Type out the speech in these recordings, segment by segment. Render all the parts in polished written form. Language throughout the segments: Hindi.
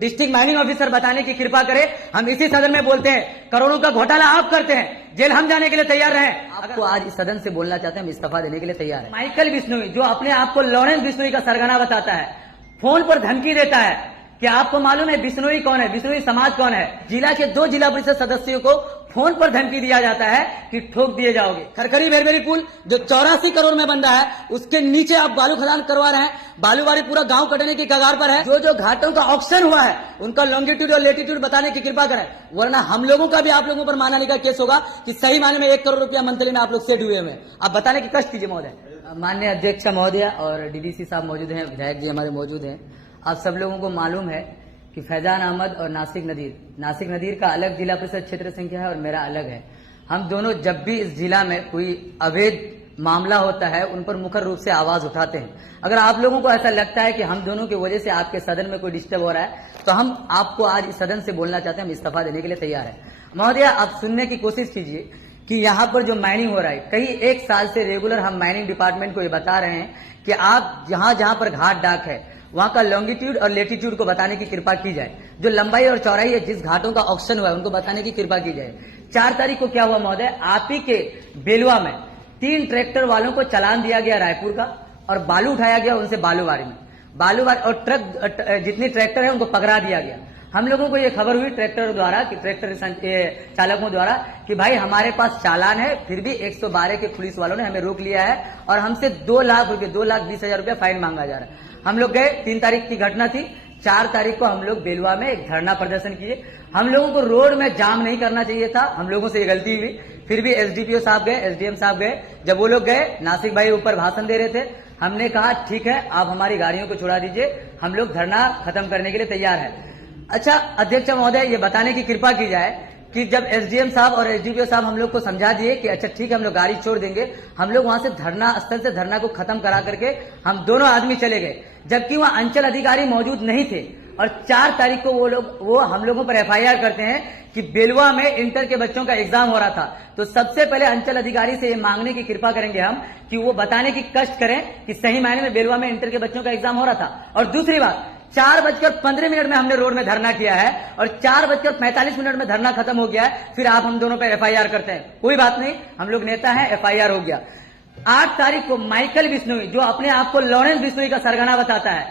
डिस्ट्रिक्ट माइनिंग ऑफिसर बताने की कृपा करें। हम इसी सदन में बोलते हैं, करोड़ों का घोटाला आप करते हैं, जेल हम जाने के लिए तैयार हैं। आपको आज इस सदन से बोलना चाहते हैं, हम इस्तीफा देने के लिए तैयार हैं। माइकल बिश्नोई जो अपने आप को लॉरेंस बिश्नोई का सरगना बताता है, फोन पर धमकी देता है कि आपको मालूम है बिश्नोई कौन है, बिश्नोई समाज कौन है। जिला के 2 जिला परिषद सदस्यों को फोन पर धमकी दिया जाता है कि ठोक दिए जाओगे। खरखरी बेरबेरी पुल जो 84 करोड़ में बन रहा है, उसके नीचे आप बालू खदान करवा रहे हैं। बालूवाड़ी पूरा गांव कटने की कगार पर है। जो घाटों का ऑक्शन हुआ है, उनका लॉन्गिट्यूड और लेटीट्यूड बताने की कृपा करें, वरना हम लोगों का भी आप लोगों पर मानहानि का केस होगा कि सही मायने में 1 करोड़ रुपया मंथली में आप लोग सेट हुए हैं। आप बताने की कष्ट कीजिए महोदय। माननीय अध्यक्ष महोदय और डीडीसी साहब मौजूद हैं, विधायक जी हमारे मौजूद हैं। आप सब लोगों को मालूम है कि फैजान अहमद और नासिक नदीर का अलग जिला परिषद क्षेत्र संख्या है और मेरा अलग है। हम दोनों जब भी इस जिला में कोई अवैध मामला होता है, उन पर मुखर रूप से आवाज उठाते हैं। अगर आप लोगों को ऐसा लगता है कि हम दोनों की वजह से आपके सदन में कोई डिस्टर्ब हो रहा है, तो हम आपको आज इस सदन से बोलना चाहते हैं, हम इस्तीफा देने के लिए तैयार हैं। महोदय, आप सुनने की कोशिश कीजिए कि यहाँ पर जो माइनिंग हो रहा है, कई 1 साल से रेगुलर हम माइनिंग डिपार्टमेंट को ये बता रहे हैं कि आप जहां पर घाट डाक है, वहां का लॉन्गिट्यूड और लेटीट्यूड को बताने की कृपा की जाए। जो लंबाई और चौड़ाई है, जिस घाटों का ऑक्शन हुआ है, उनको बताने की कृपा की जाए। 4 तारीख को क्या हुआ महोदय, आप ही के बेलवा में 3 ट्रैक्टर वालों को चालान दिया गया रायपुर का, और बालू उठाया गया उनसे बालूवाड़ी और ट्रक जितने ट्रैक्टर है उनको पकड़ा दिया गया। हम लोगों को ये खबर हुई ट्रैक्टर द्वारा कि ट्रैक्टर चालकों द्वारा कि भाई हमारे पास चालान है, फिर भी 112 के पुलिस वालों ने हमें रोक लिया है और हमसे 2 लाख रुपए 2,20,000 रुपया फाइन मांगा जा रहा है। हम लोग गए, 3 तारीख की घटना थी। 4 तारीख को हम लोग बेलवा में एक धरना प्रदर्शन किए। हम लोगों को रोड में जाम नहीं करना चाहिए था, हम लोगों से ये गलती हुई। फिर भी एसडीपीओ साहब गए, एसडीएम साहब गए। जब वो लोग गए, नासिक भाई ऊपर भाषण दे रहे थे, हमने कहा ठीक है, आप हमारी गाड़ियों को छुड़ा दीजिए, हम लोग धरना खत्म करने के लिए तैयार है। अच्छा अध्यक्ष महोदय, ये बताने की कृपा की जाए कि जब एसडीएम साहब और एसडीपीओ साहब हम लोग को समझा दिए कि अच्छा ठीक है हम लोग गाड़ी छोड़ देंगे, हम लोग वहां से धरना स्थल से धरना को खत्म करा करके हम दोनों आदमी चले गए, जबकि वहां अंचल अधिकारी मौजूद नहीं थे। और 4 तारीख को वो हम लोगों पर एफआईआर करते हैं कि बेलवा में इंटर के बच्चों का एग्जाम हो रहा था। तो सबसे पहले अंचल अधिकारी से ये मांगने की कृपा करेंगे हम कि वो बताने की कष्ट करें कि सही मायने में बेलवा में इंटर के बच्चों का एग्जाम हो रहा था। और दूसरी बात, 4:15 में हमने रोड में धरना किया है और 4:45 में धरना खत्म हो गया है, फिर आप हम दोनों पर एफआईआर करते हैं। कोई बात नहीं, हम लोग नेता हैं, एफआईआर हो गया। 8 तारीख को माइकल बिश्नोई जो अपने आप को लॉरेंस बिश्नोई का सरगना बताता है,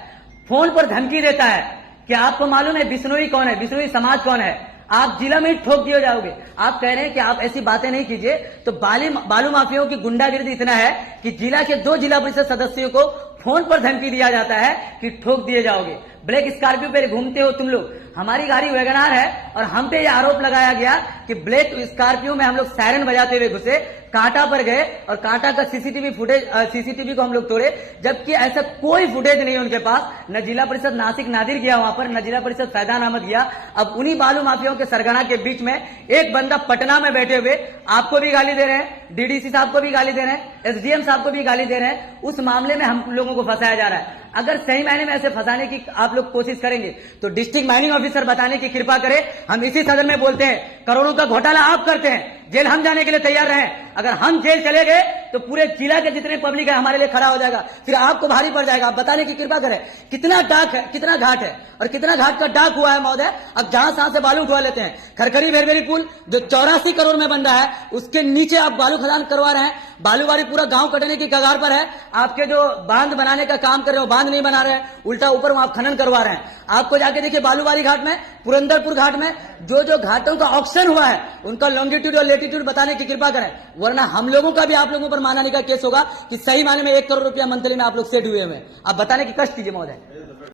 फोन पर धमकी देता है कि आपको मालूम है बिश्नोई कौन है, बिश्नोई समाज कौन है, आप जिला में ही ठोक दिए जाओगे। आप कह रहे हैं कि आप ऐसी बातें नहीं कीजिए, तो बालू माफियाओं की गुंडागिर्दी इतना है कि जिला के 2 जिला परिषद सदस्यों को फोन पर धमकी दिया जाता है कि ठोक दिए जाओगे। ब्लैक स्कॉर्पियो पे घूमते हो तुम लोग, हमारी गाड़ी वैगनार है और हम पे यह आरोप लगाया गया कि ब्लैक स्कॉर्पियो में हम लोग सायरन बजाते हुए घुसे, कांटा पर गए और कांटा का सीसीटीवी को हम लोग तोड़े, जबकि ऐसा कोई फुटेज नहीं है उनके पास। न जिला परिषद नासिक नादिर गया वहां पर, न जिला परिषद फैजान अहमद गया। अब उन्हीं बालू माफियाओं के सरगना के बीच में एक बंदा पटना में बैठे हुए आपको भी गाली दे रहे हैं, डीडीसी साहब को भी गाली दे रहे हैं, एसडीएम साहब को भी गाली दे रहे हैं। उस मामले में हम लोगों को फंसाया जा रहा है। अगर सही मायने में ऐसे फंसाने की आप लोग कोशिश करेंगे तो डिस्ट्रिक्ट माइनिंग ऑफिसर बताने की कृपा करें। हम इसी सदन में बोलते हैं, करोड़ों का घोटाला आप करते हैं, जेल हम जाने के लिए तैयार रहें। अगर हम जेल चले गए तो पूरे जिला के जितने पब्लिक है हमारे लिए खड़ा हो जाएगा, फिर आपको भारी पड़ जाएगा। आप बताने की कृपा करें कितना डाक है, कितना घाट है और कितना घाट का डाक हुआ है महोदय। अब जहां तहां से बालू उठवा लेते हैं। खरखरी बेरबेरी पुल जो 84 करोड़ में बन रहा है, उसके नीचे आप बालू खदान करवा रहे हैं। बालूवाड़ी पूरा गांव कटने की कगार पर है। आपके जो बांध बनाने का काम कर रहे हो, बांध नहीं बना रहे हैं, उल्टा ऊपर वहां खनन करवा रहे हैं। आपको जाके देखिए बालूवाड़ी घाट में, पुरंदरपुर घाट में जो घाटों का ऑक्शन हुआ है, उनका लॉन्गिट्यूड और लेटीट्यूड बताने की कृपा करें, वरना हम लोगों का भी आप लोगों पर मानहानि का केस होगा कि सही मायने में 1 करोड़ रुपया मंथली में आप लोग सेट हुए हैं। आप बताने की कष्ट कीजिए महोदय।